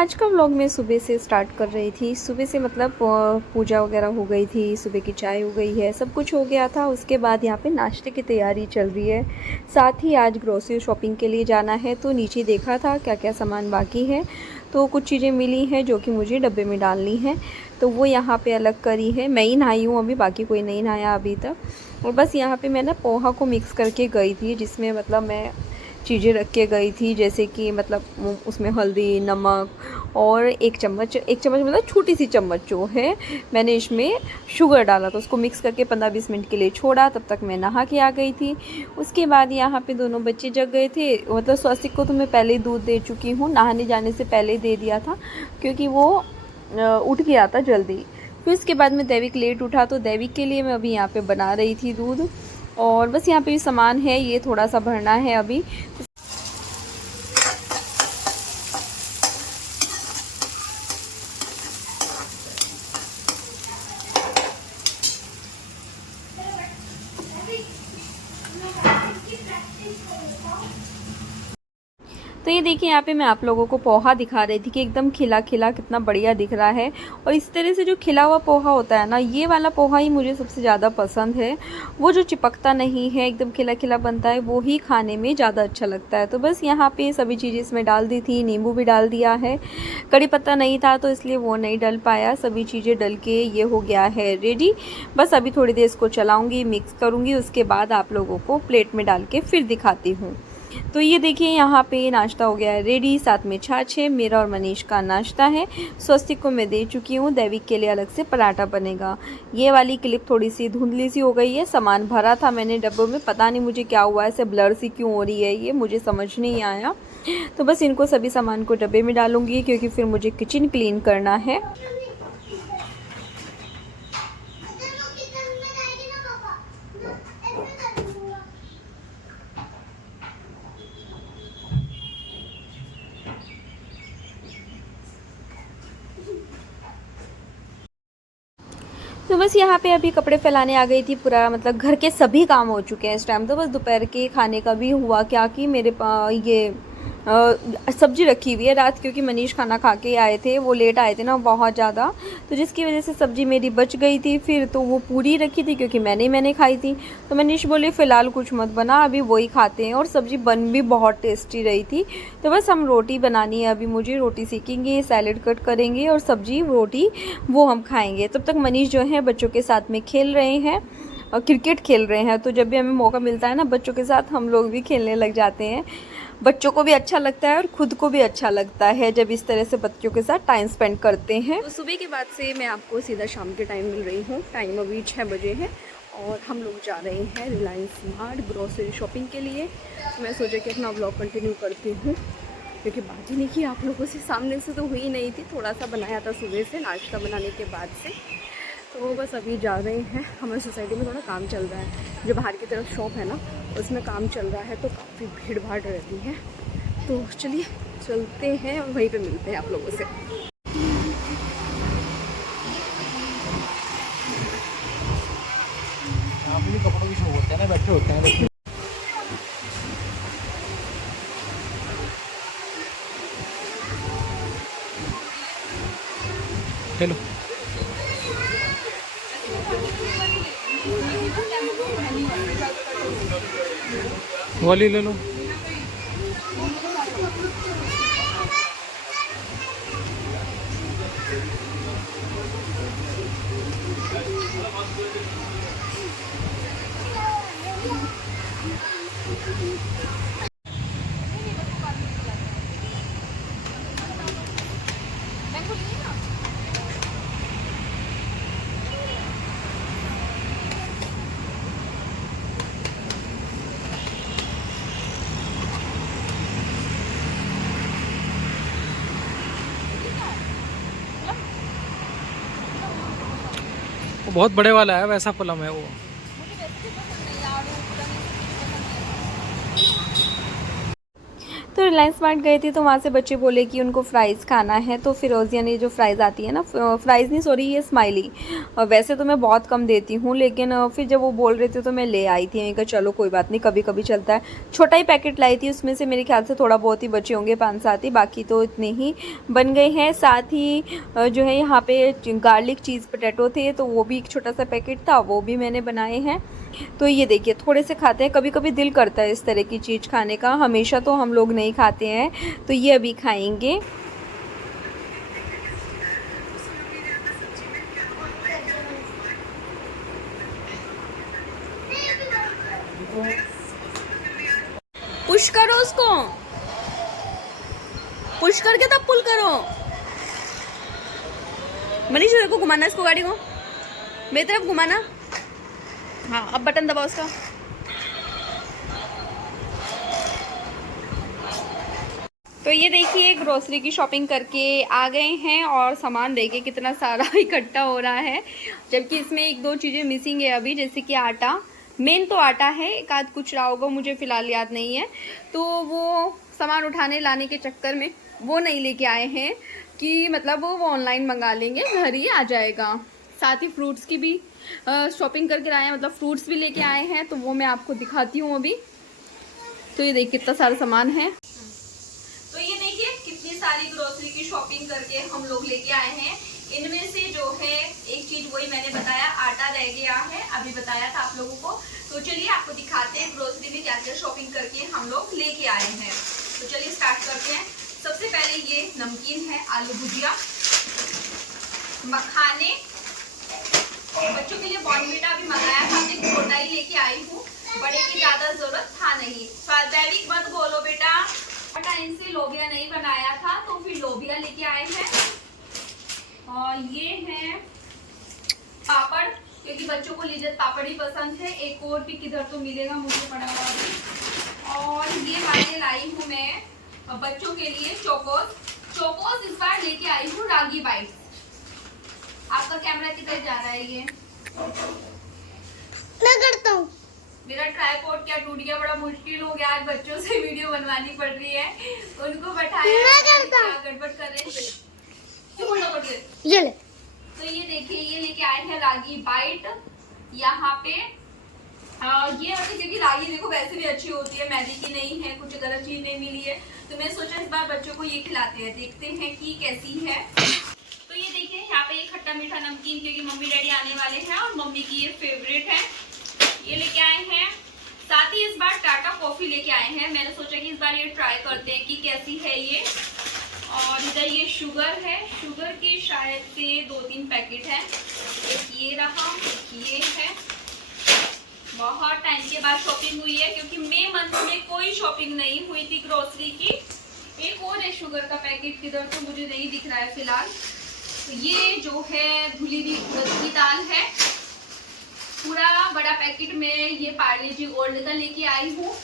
आज का व्लॉग मैं सुबह से स्टार्ट कर रही थी। सुबह से मतलब पूजा वगैरह हो गई थी, सुबह की चाय हो गई है, सब कुछ हो गया था। उसके बाद यहाँ पे नाश्ते की तैयारी चल रही है। साथ ही आज ग्रोसरी शॉपिंग के लिए जाना है, तो नीचे देखा था क्या क्या सामान बाकी है। तो कुछ चीज़ें मिली हैं जो कि मुझे डब्बे में डालनी है, तो वो यहाँ पे अलग करी है। मैं ही नहाई हूँ अभी, बाकी कोई नहीं नहाया अभी तक। और बस यहाँ पे मैं ना पोहा को मिक्स करके गई थी, जिसमें मतलब मैं चीज़ें रख के गई थी, जैसे कि मतलब उसमें हल्दी, नमक और एक चम्मच मतलब छोटी सी चम्मच जो है मैंने इसमें शुगर डाला। तो उसको मिक्स करके 15-20 मिनट के लिए छोड़ा। तब तक मैं नहा के आ गई थी। उसके बाद यहाँ पे दोनों बच्चे जग गए थे। मतलब स्वस्तिक को तो मैं पहले ही दूध दे चुकी हूँ, नहाने जाने से पहले ही दे दिया था, क्योंकि वो उठ गया था जल्दी। फिर उसके बाद में दैविक लेट उठा, तो दैविक के लिए मैं अभी यहाँ पे बना रही थी दूध। और बस यहाँ पे सामान है, ये थोड़ा सा भरना है अभी। तो ये देखिए, यहाँ पे मैं आप लोगों को पोहा दिखा रही थी कि एकदम खिला खिला कितना बढ़िया दिख रहा है। और इस तरह से जो खिला हुआ पोहा होता है ना, ये वाला पोहा ही मुझे सबसे ज़्यादा पसंद है। वो जो चिपकता नहीं है, एकदम खिला खिला बनता है, वो ही खाने में ज़्यादा अच्छा लगता है। तो बस यहाँ पे सभी चीज़ें इसमें डाल दी थी, नींबू भी डाल दिया है। कड़ी पत्ता नहीं था तो इसलिए वो नहीं डल पाया। सभी चीज़ें डल के ये हो गया है रेडी। बस अभी थोड़ी देर इसको चलाऊँगी, मिक्स करूँगी, उसके बाद आप लोगों को प्लेट में डाल के फिर दिखाती हूँ। तो ये देखिए, यहाँ पे नाश्ता हो गया है रेडी, साथ में छाछ है। मेरा और मनीष का नाश्ता है। स्वस्तिक को मैं दे चुकी हूँ, दैविक के लिए अलग से पराठा बनेगा। ये वाली क्लिप थोड़ी सी धुंधली सी हो गई है। सामान भरा था मैंने डब्बों में, पता नहीं मुझे क्या हुआ, ऐसे ब्लर सी क्यों हो रही है, ये मुझे समझ नहीं आया। तो बस इनको सभी सामान को डब्बे में डालूंगी, क्योंकि फिर मुझे किचन क्लीन करना है। तो बस यहाँ पे अभी कपड़े फैलाने आ गई थी। पूरा मतलब घर के सभी काम हो चुके हैं इस टाइम। तो बस दोपहर के खाने का भी हुआ क्या कि मेरे ये सब्जी रखी हुई है रात, क्योंकि मनीष खाना खा के आए थे, वो लेट आए थे ना बहुत ज़्यादा, तो जिसकी वजह से सब्जी मेरी बच गई थी। फिर तो वो पूरी रखी थी, क्योंकि मैंने खाई थी। तो मनीष बोले फ़िलहाल कुछ मत बना, अभी वही खाते हैं। और सब्ज़ी बन भी बहुत टेस्टी रही थी। तो बस हम रोटी बनानी है अभी, मुझे रोटी सीखेंगे, सैलेड कट करेंगे और सब्ज़ी रोटी वो हम खाएंगे। तब तक मनीष जो है बच्चों के साथ में खेल रहे हैं और क्रिकेट खेल रहे हैं। तो जब भी हमें मौका मिलता है ना बच्चों के साथ, हम लोग भी खेलने लग जाते हैं। बच्चों को भी अच्छा लगता है और खुद को भी अच्छा लगता है जब इस तरह से बच्चों के साथ टाइम स्पेंड करते हैं। तो सुबह के बाद से मैं आपको सीधा शाम के टाइम मिल रही हूँ। टाइम अभी 6 बजे है और हम लोग जा रहे हैं रिलायंस स्मार्ट ग्रोसरी शॉपिंग के लिए। तो मैं सोचा कि अपना ब्लॉग कंटिन्यू करती हूँ, क्योंकि बात ही नहीं की आप लोगों से, सामने से तो हुई नहीं थी, थोड़ा सा बनाया था सुबह से नाश्ता बनाने के बाद से। तो बस अभी जा रहे हैं। हमारी सोसाइटी में थोड़ा काम चल रहा है, जो बाहर की तरफ शॉप है ना उसमें काम चल रहा है, तो काफ़ी भीड़ भाड़ रहती है। तो चलिए चलते हैं और वहीं पे मिलते हैं आप लोगों से। कपड़ों की शो होते हैं ना, बैठे होते हैं। चलो वाली ले लो। वो बहुत बड़े वाला है, वैसा पलम है वो। तो तो रिलायंस स्मार्ट गए थे तो वहाँ से बच्चे बोले कि उनको फ़्राइज़ खाना है, तो फिरोजिया ने जो फ़्राइज़ आती है ना, फ़्राइज़ नहीं सॉरी ये स्माइली, वैसे तो मैं बहुत कम देती हूँ, लेकिन फिर जब वो बोल रहे थे तो मैं ले आई थी। मैंने कहा चलो कोई बात नहीं, कभी कभी चलता है। छोटा ही पैकेट लाई थी, उसमें से मेरे ख्याल से थोड़ा बहुत ही बचे होंगे, 5-7 ही, बाकी तो इतने ही बन गए हैं। साथ ही जो है यहाँ पे गार्लिक चीज़ पोटैटो थे, तो वो भी एक छोटा सा पैकेट था, वो भी मैंने बनाए हैं। तो ये देखिए थोड़े से खाते हैं, कभी कभी दिल करता है इस तरह की चीज़ खाने का, हमेशा तो हम लोग नहीं खाते हैं, तो ये अभी खाएंगे। पुश करो उसको, पुश करके तब पुल करो। मनीष को घुमाना, इसको गाड़ी को मेरी तरफ घुमाना। हाँ अब बटन दबाओ उसका। तो ये देखिए ग्रोसरी की शॉपिंग करके आ गए हैं और सामान देखिए कितना सारा इकट्ठा हो रहा है, जबकि इसमें 1-2 चीज़ें मिसिंग है अभी, जैसे कि आटा, मेन तो आटा है, एक आध कुछ रहा होगा, मुझे फ़िलहाल याद नहीं है। तो वो सामान उठाने लाने के चक्कर में वो नहीं लेके आए हैं कि मतलब वो ऑनलाइन मंगा लेंगे, घर ही आ जाएगा। साथ ही फ्रूट्स की भी शॉपिंग करके आए हैं, मतलब फ्रूट्स भी लेके आए हैं, तो वो मैं आपको दिखाती हूँ अभी। तो ये देखिए कितना सारा सामान है। तो ये देखिए कितनी सारी ग्रोसरी की शॉपिंग करके हम लोग लेके आए हैं। इनमें से जो है एक चीज वही मैंने बताया, आटा रह गया है, अभी बताया था आप लोगों को। तो चलिए आपको दिखाते हैं ग्रोसरी में क्या क्या शॉपिंग करके हम लोग लेके आए हैं। तो चलिए स्टार्ट करते हैं। सबसे पहले ये नमकीन है, आलू भुजिया, मखाने, बच्चों के लिए बॉर्नविटा भी मंगाया था, मैं छोटा ही लेके आई हूँ, बड़े की ज्यादा जरूरत था नहीं। स्वाभाविक मत बोलो बेटा, टाइम से लोबिया नहीं बनाया था तो फिर लोबिया लेके आए हैं। और ये है पापड़, क्योंकि बच्चों को लिज्जत पापड़ ही पसंद है, एक और भी किधर तो मिलेगा मुझे पड़ा हुआ अभी। और ये वाले लाई हूँ मैं बच्चों के लिए चोकोस इस बार लेके आई हूँ, रागी बाइट्स। आपका कैमरा किधर जा रहा है? ये मैं करता हूँ, मेरा ट्राइपॉड क्या टूट गया, बड़ा मुश्किल हो गया, आज बच्चों से वीडियो बनवानी पड़ रही है, उनको बैठाया, गड़बड़ कर रहे हैं। तो ये देखिए ये लेके आए हैं रागी बाइट यहाँ पे। ये क्योंकि रागी देखो वैसे भी अच्छी होती है, मैदे की नहीं है, कुछ गलत चीज नहीं मिली है, तो मैं सोचा इस बार बच्चों को ये खिलाते हैं, देखते हैं कि कैसी है। तो ये देखिए यहाँ पे एक खट्टा मीठा नमकीन, क्योंकि मम्मी डैडी आने वाले हैं और मम्मी की ये फेवरेट है, ये लेके आए हैं। साथ ही इस बार टाटा कॉफी लेके आए हैं, मैंने सोचा कि इस बार ये ट्राई करते हैं कि कैसी है ये। और इधर ये शुगर है, शुगर के शायद से 2-3 पैकेट है, एक ये रहा, एक ये है। बहुत टाइम के बाद शॉपिंग हुई है, क्योंकि मई मंथ में कोई शॉपिंग नहीं हुई थी ग्रोसरी की। एक और है शुगर का पैकेट, किधर तो मुझे नहीं दिख रहा है फिलहाल। तो ये जो है धुली हुई उड़द की दाल है, पूरा बड़ा पैकेट में ये पार्ले जी गोल्ड का लेके आई हूँ,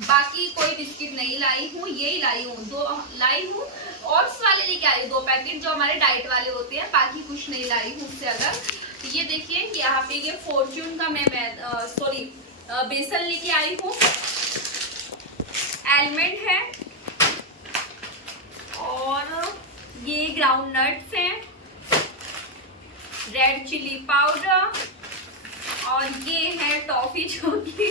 बाकी कोई बिस्किट नहीं लाई हूँ, यही लाई हूँ, 2 लाई हूँ। ओट्स वाले लेके आई हूँ 2 पैकेट, जो हमारे डाइट वाले होते हैं, बाकी कुछ नहीं लाई हूँ उससे अलग। तो ये देखिए यहाँ पे ये फॉर्च्यून का मैं बेसन लेके आई हूँ, आलमंड है, और ये ग्राउंड नट्स हैं, रेड चिली पाउडर, और ये है टॉफी, जो कि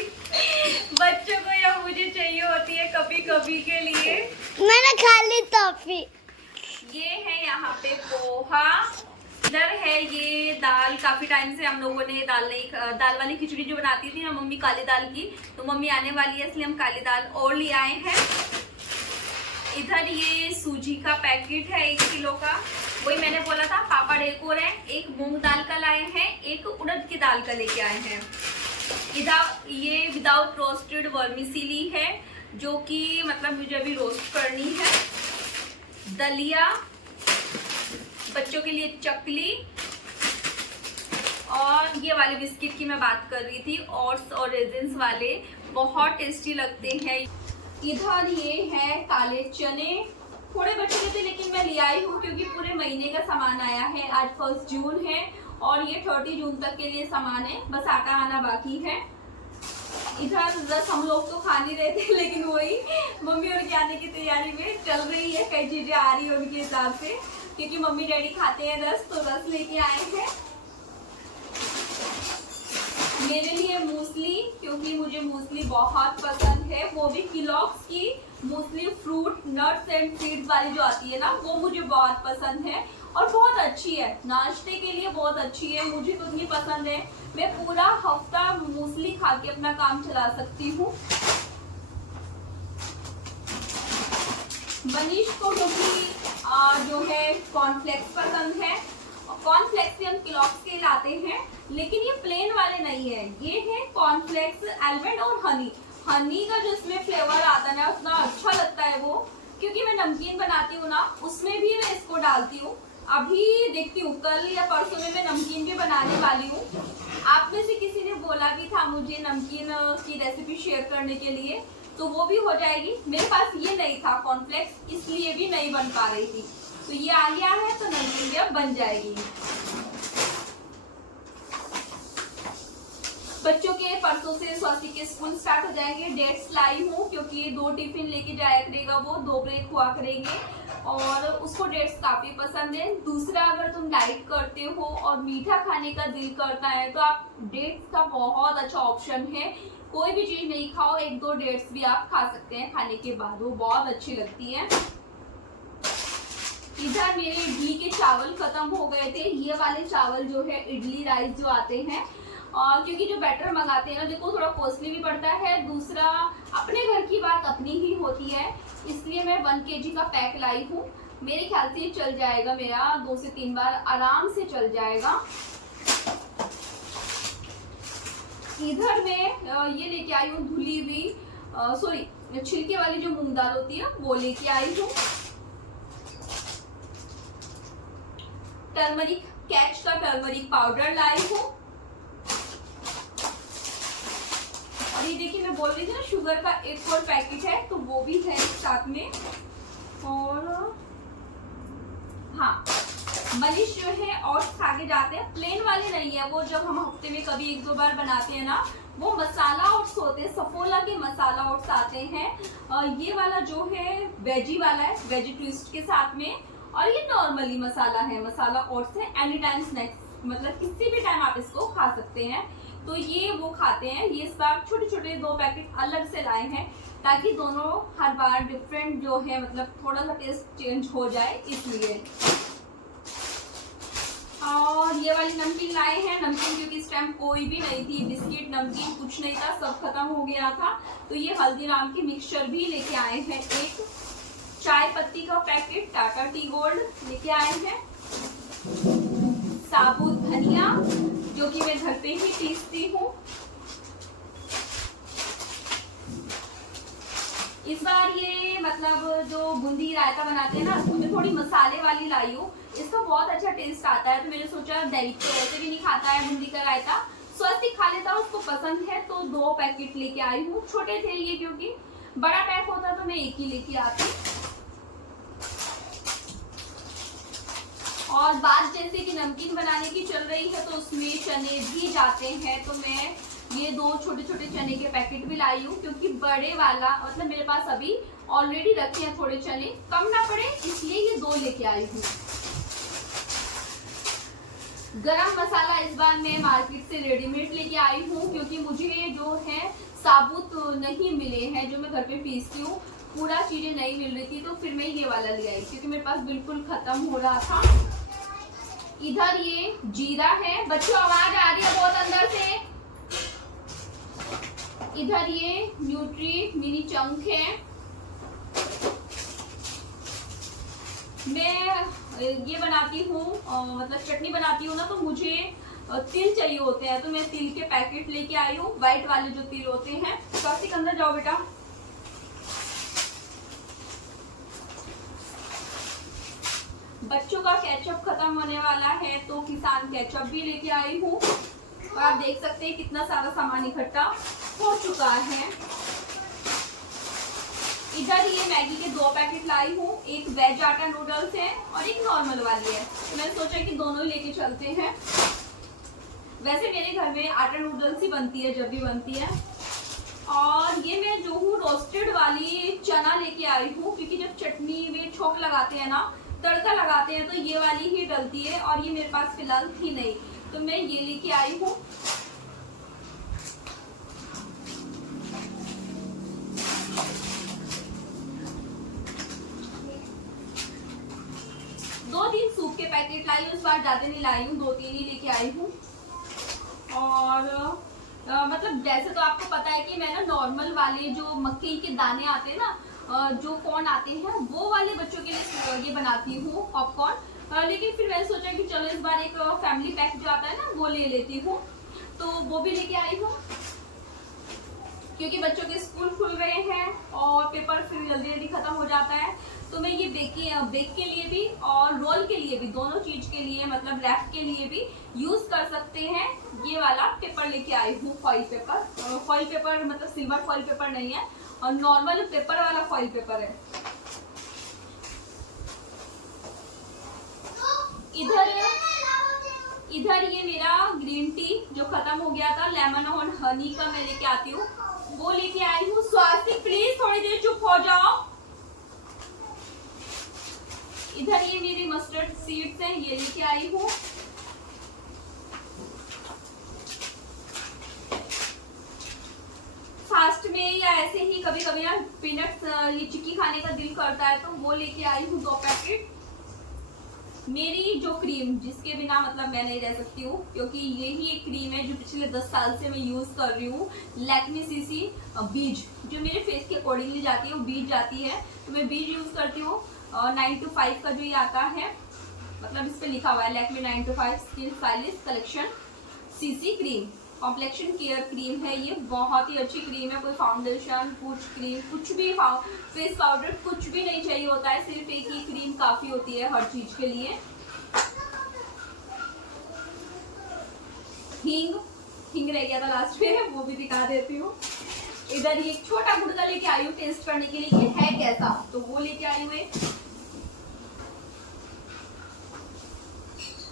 बच्चों को या मुझे चाहिए होती है कभी कभी के लिए। मैंने खा ली टॉफी। ये है यहाँ पे पोहा, इधर है ये दाल, काफी टाइम से हम लोगों ने दाल वाली खिचड़ी जो बनाती थी ना मम्मी, काली दाल की, तो मम्मी आने वाली है इसलिए हम काली दाल और ले आए हैं। इधर ये सूजी का पैकेट है 1 किलो का, वही मैंने बोला था, पापड़ एक और है, एक मूंग दाल का लाए हैं, एक उड़द की दाल का लेके आए हैं। इधर ये विदाउट रोस्टेड वर्मिसेली है, जो कि मतलब मुझे अभी रोस्ट करनी है। दलिया, बच्चों के लिए चकली, और ये वाले बिस्किट की मैं बात कर रही थी, ओट्स और रेजिन्स वाले, बहुत टेस्टी लगते हैं। इधर ये है काले चने, थोड़े बचे थे लेकिन मैं ले आई हूँ, क्योंकि पूरे महीने का सामान आया है, आज 1 जून है और ये 30 जून तक के लिए सामान है, बस आटा आना बाकी है। इधर रस हम लोग तो खा नहीं रहे थे, लेकिन वही मम्मी और के आने की तैयारी में चल रही है, कई चीजें आ रही है उनके हिसाब से, क्योंकि मम्मी डैडी खाते हैं रस, तो रस लेके आए हैं। मेरे लिए मूसली, क्योंकि मुझे मूसली बहुत पसंद है, वो भी केलॉग्स की मूसली, फ्रूट नट्स एंड सीड्स वाली जो आती है ना, वो मुझे बहुत पसंद है और बहुत अच्छी है, नाश्ते के लिए बहुत अच्छी है, मुझे तो इतनी पसंद है, मैं पूरा हफ्ता मूसली खा के अपना काम चला सकती हूँ। मनीष को जो है कॉर्नफ्लेक्स पसंद है, कॉर्नफ्लेक्स भी हम केलॉग्स के लाते हैं, लेकिन ये प्लेन वाले नहीं है, ये है कॉर्नफ्लेक्स आलमंड और हनी। हनी का जो इसमें फ्लेवर आता है ना, उतना अच्छा लगता है वो, क्योंकि मैं नमकीन बनाती हूँ ना, उसमें भी मैं इसको डालती हूँ। अभी देखती हूँ कल या परसों में मैं नमकीन भी बनाने वाली हूँ। आप में से किसी ने बोला भी था मुझे नमकीन की रेसिपी शेयर करने के लिए, तो वो भी हो जाएगी। मेरे पास ये नहीं था कॉर्नफ्लेक्स, इसलिए भी नहीं बन पा रही थी, तो ये आ गया है, तो नमकीन भी अब बन जाएगी। बच्चों के परसों से स्वास्थ्य के स्कूल स्टार्ट हो जाएंगे। डेट्स लाई हूँ क्योंकि 2 टिफिन लेके जाया करेगा, वो 2 ब्रेक हुआ करेंगे और उसको डेट्स काफी पसंद है। दूसरा, अगर तुम डाइट करते हो और मीठा खाने का दिल करता है तो आप डेट्स का बहुत अच्छा ऑप्शन है। कोई भी चीज नहीं खाओ, 1-2 डेट्स भी आप खा सकते हैं खाने के बाद, वो बहुत अच्छी लगती है। इधर मेरे इडली के चावल खत्म हो गए थे, ये वाले चावल जो है इडली राइस जो आते हैं, और क्योंकि जो बैटर मंगाते हैं ना, देखो थोड़ा कॉस्टली भी पड़ता है, दूसरा अपने घर की बात अपनी ही होती है, इसलिए मैं 1 kg का पैक लाई हूँ। मेरे ख्याल से चल जाएगा, मेरा 2 से 3 बार आराम से चल जाएगा। इधर मैं ये लेके आई हूँ धुली हुई सॉरी छिलके वाली जो मूंग दाल होती है वो लेके आई हूँ। टर्मरिक, कैच का टर्मरिक पाउडर लाई हूँ। और ये देखिए, मैं बोल रही थी ना शुगर का 1 और पैकेट है, तो वो भी है साथ में। और हाँ, मनीष जो है ओट्स खा के जाते हैं, प्लेन वाले नहीं है वो, जब हम हफ्ते में कभी 1-2 बार बनाते हैं ना, वो मसाला ओट्स होते हैं, सफोला के मसाला ओट्स आते हैं। ये वाला जो है वेजी वाला है, वेजी ट्विस्ट के साथ में, और ये नॉर्मली मसाला है, मसाला ओट्स है। एनी टाइम स्नैक्स, मतलब किसी भी टाइम आप इसको खा सकते हैं, तो ये वो खाते हैं। ये इस बार छोटे छोटे 2 पैकेट अलग से लाए हैं, ताकि दोनों हर बार डिफरेंट जो है, मतलब थोड़ा सा टेस्ट चेंज हो जाए, इसलिए। और ये वाली नमकीन लाए हैं, नमकीन क्योंकि इस टाइम कोई भी नहीं थी, बिस्किट नमकीन कुछ नहीं था, सब खत्म हो गया था, तो ये हल्दीराम की मिक्सचर भी लेके आए हैं। एक चाय पत्ती का पैकेट टाटा टी गोल्ड लेके आए हैं। साबुत धनिया जो कि मैं घर पे ही पीसती हूँ। इस बार ये मतलब जो बूंदी रायता बनाते हैं ना, उसमें थोड़ी मसाले वाली लाई हूँ, इसका बहुत अच्छा टेस्ट आता है, तो मैंने सोचा दैनिक तो वैसे भी नहीं खाता है बूंदी का रायता, स्वस्तिक खा लेता, उसको पसंद है, तो 2 पैकेट लेके आई हूँ। छोटे थे ये, क्योंकि बड़ा पैक होता तो मैं 1 ही लेके आती। और बात जैसे कि नमकीन बनाने की चल रही है, तो उसमें चने भी जाते हैं, तो मैं ये 2 छोटे छोटे चने के पैकेट भी लाई हूँ, क्योंकि बड़े वाला मतलब मेरे पास अभी ऑलरेडी रखे हैं थोड़े चने, कम ना पड़े, इसलिए ये 2 लेके आई हूँ। गरम मसाला इस बार मैं मार्केट से रेडीमेड लेके आई हूँ, क्योंकि मुझे जो है साबुत नहीं मिले हैं, जो मैं घर पे पीसती हूँ, पूरा चीजें नहीं मिल रही थी, तो फिर मैं ये वाला ले आई, क्योंकि मेरे पास बिल्कुल खत्म हो रहा था। इधर ये जीरा है, बच्चों आवाज आ रही है बहुत अंदर से। इधर ये न्यूट्री मिनी चंक है। मैं ये बनाती हूँ, मतलब चटनी बनाती हूँ ना, तो मुझे तिल चाहिए होते हैं, तो मैं तिल के पैकेट लेके आई हूँ, व्हाइट वाले जो तिल होते हैं। स्वास्तिक अंदर जाओ बेटा। बच्चों का केचप खत्म होने वाला है, तो किसान केचप भी लेके आई हूँ, और आप देख सकते हैं कितना सारा सामान इकट्ठा हो चुका है। इधर ये मैगी के 2 पैकेट लाई हूँ, एक वेज आटा नूडल्स है और एक नॉर्मल वाली है, तो मैंने सोचा कि दोनों ही लेके चलते हैं। वैसे मेरे घर में आटा नूडल्स ही बनती है जब भी बनती है। और ये मैं जो हूँ रोस्टेड वाली चना लेके आई हूँ, क्योंकि जब चटनी में छोंक लगाते हैं ना, तड़का लगाते हैं, तो ये वाली ही डलती है और ये मेरे पास फिलहाल थी नहीं, तो मैं ये लेके आई हूँ। दो तीन सूप के पैकेट लाई हूँ, इस बार ज्यादा नहीं लाई हूँ, 2-3 ही लेके आई हूँ। और मतलब वैसे तो आपको पता है कि मैं ना नॉर्मल वाले जो मक्के के दाने आते हैं ना, जो कॉर्न आते हैं, वो वाले बच्चों के लिए ये बनाती हूँ पॉपकॉर्न। लेकिन फिर मैंने सोचा कि चलो इस बार एक फैमिली पैक जो आता है ना, वो ले लेती हूँ, तो वो भी लेके आई हूँ, क्योंकि बच्चों के स्कूल खुल रहे हैं और पेपर फिर जल्दी जल्दी खत्म हो जाता है। तो मैं ये बेक के लिए भी और रोल के लिए भी, दोनों चीज के लिए, मतलब रैप के लिए भी यूज कर सकते हैं। ये वाला पेपर लेके आई हूँ, फॉइल पेपर। फॉइल पेपर मतलब सिल्वर फॉइल पेपर नहीं है, और नॉर्मल पेपर वाला फॉइल पेपर है। इधर ये मेरा ग्रीन टी जो खत्म हो गया था, लेमन और हनी का मैं लेके आती हूँ, वो लेके आई हूँ। स्वास्तिक प्लीज थोड़ी देर चुप हो जाओ। इधर ये मेरी मस्टर्ड सीड्स हैं, ये लेके आई हूँ। फास्ट में या ऐसे ही कभी कभी ना पीनट्स, ये चिक्की खाने का दिल करता है, तो वो लेके आई हूँ 2 पैकेट। मेरी जो क्रीम, जिसके बिना मतलब मैं नहीं रह सकती हूँ, क्योंकि यही एक क्रीम है जो पिछले 10 साल से मैं यूज कर रही हूँ, लैक्मे सीसी बीज, जो मेरे फेस के अकॉर्डिंगली जाती है, वो बीज जाती है, तो मैं बीज यूज करती हूँ। 9 to 5 का जो ये आता है, मतलब इस पे लिखा हुआ है Lakme 9 to 5 skin stylist collection CC cream, complexion care cream है। ये बहुत ही अच्छी क्रीम है, कोई फाउंडेशन, कुछ क्रीम, कुछ भी फेस पाउडर कुछ भी नहीं चाहिए होता है, सिर्फ एक ही क्रीम काफी होती है हर चीज के लिए। हींग रह गया था लास्ट में, वो भी दिखा देती हूँ। इधर ये एक छोटा गुड़का लेके आई हूँ टेस्ट करने के लिए, ये है कैसा, तो वो लेके आई हूँ।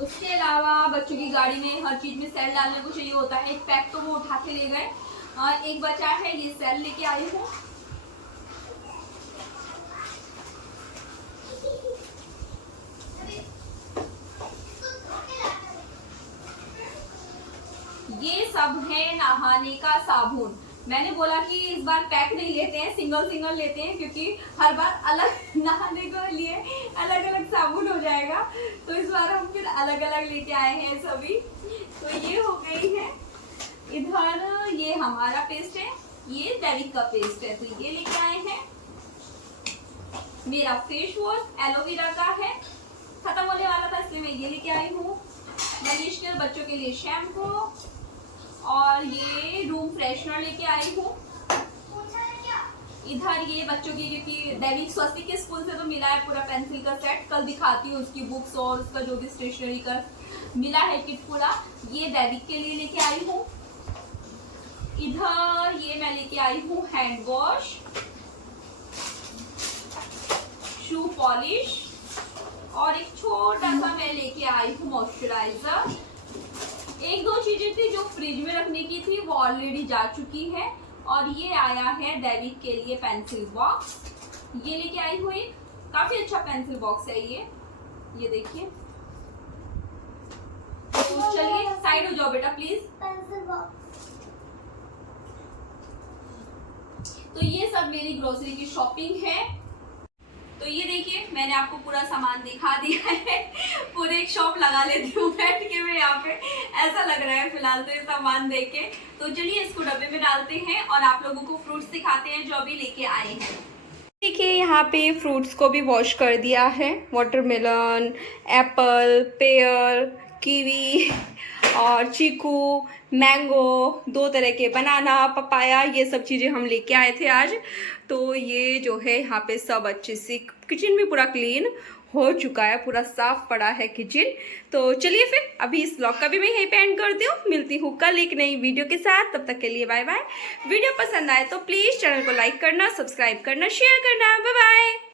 उसके अलावा बच्चों की गाड़ी में हर चीज में सेल डालने को चाहिए होता है, एक पैक तो वो उठा के ले गए, एक बचा है, ये सेल लेके आई हूँ। ये सब है नहाने का साबुन। मैंने बोला कि इस बार पैक नहीं लेते हैं, सिंगल सिंगल लेते हैं, क्योंकि हर बार अलग नहाने के लिए अलग अलग साबुन हो जाएगा, तो इस बार हम फिर अलग अलग लेके आए हैं सभी। तो ये हो गई है। इधर ये हमारा पेस्ट है, ये दैविक का पेस्ट है, तो ये लेके आए हैं। मेरा फेस वॉश एलोवेरा का है, खत्म होने वाला था इसलिए मैं ये लेके आई हूँ। मनीष के बच्चों के लिए शैम्पू, और ये रूम फ्रेशनर लेके आई हूँ। इधर ये बच्चों की, क्योंकि दैविक स्वस्तिक के स्कूल से तो मिला है पूरा पेंसिल का सेट, कल दिखाती हूँ उसकी बुक्स और उसका जो भी स्टेशनरी का मिला है किट पूरा, ये दैविक के लिए लेके आई हूँ। इधर ये मैं लेके आई हूँ हैंड वॉश, शू पॉलिश, और एक छोटा सा मैं लेके आई हूँ मॉइस्चराइजर। एक दो चीजें थी जो फ्रिज में रखने की थी, वो ऑलरेडी जा चुकी है। और ये आया है दैविक के लिए पेंसिल बॉक्स, ये लेके आई हुई, काफी अच्छा पेंसिल बॉक्स है ये देखिए। तो चलिए साइड हो जाओ बेटा प्लीज। Pencil box. तो ये सब मेरी ग्रोसरी की शॉपिंग है। तो ये देखिए मैंने आपको पूरा सामान दिखा दिया है, पूरे एक शॉप लगा लेती हूँ बैठ के मैं यहाँ पे, ऐसा लग रहा है फिलहाल तो ये सामान देख के। तो चलिए इसको डब्बे में डालते हैं और आप लोगों को फ्रूट्स दिखाते हैं जो अभी लेके आए हैं। देखिए यहाँ पे फ्रूट्स को भी वॉश कर दिया है, वाटरमेलन, एप्पल, पेयर, कीवी और चीकू, मैंगो, 2 तरह के बनाना, पपाया, ये सब चीज़ें हम लेके आए थे आज। तो ये जो है यहाँ पे सब अच्छे से, किचन भी पूरा क्लीन हो चुका है, पूरा साफ पड़ा है किचन। तो चलिए फिर अभी इस ब्लॉग का भी मैं यहीं पे एंड करती हूँ, मिलती हूँ कल एक नई वीडियो के साथ, तब तक के लिए बाय बाय। वीडियो पसंद आए तो प्लीज़ चैनल को लाइक करना, सब्सक्राइब करना, शेयर करना, बाय बाय।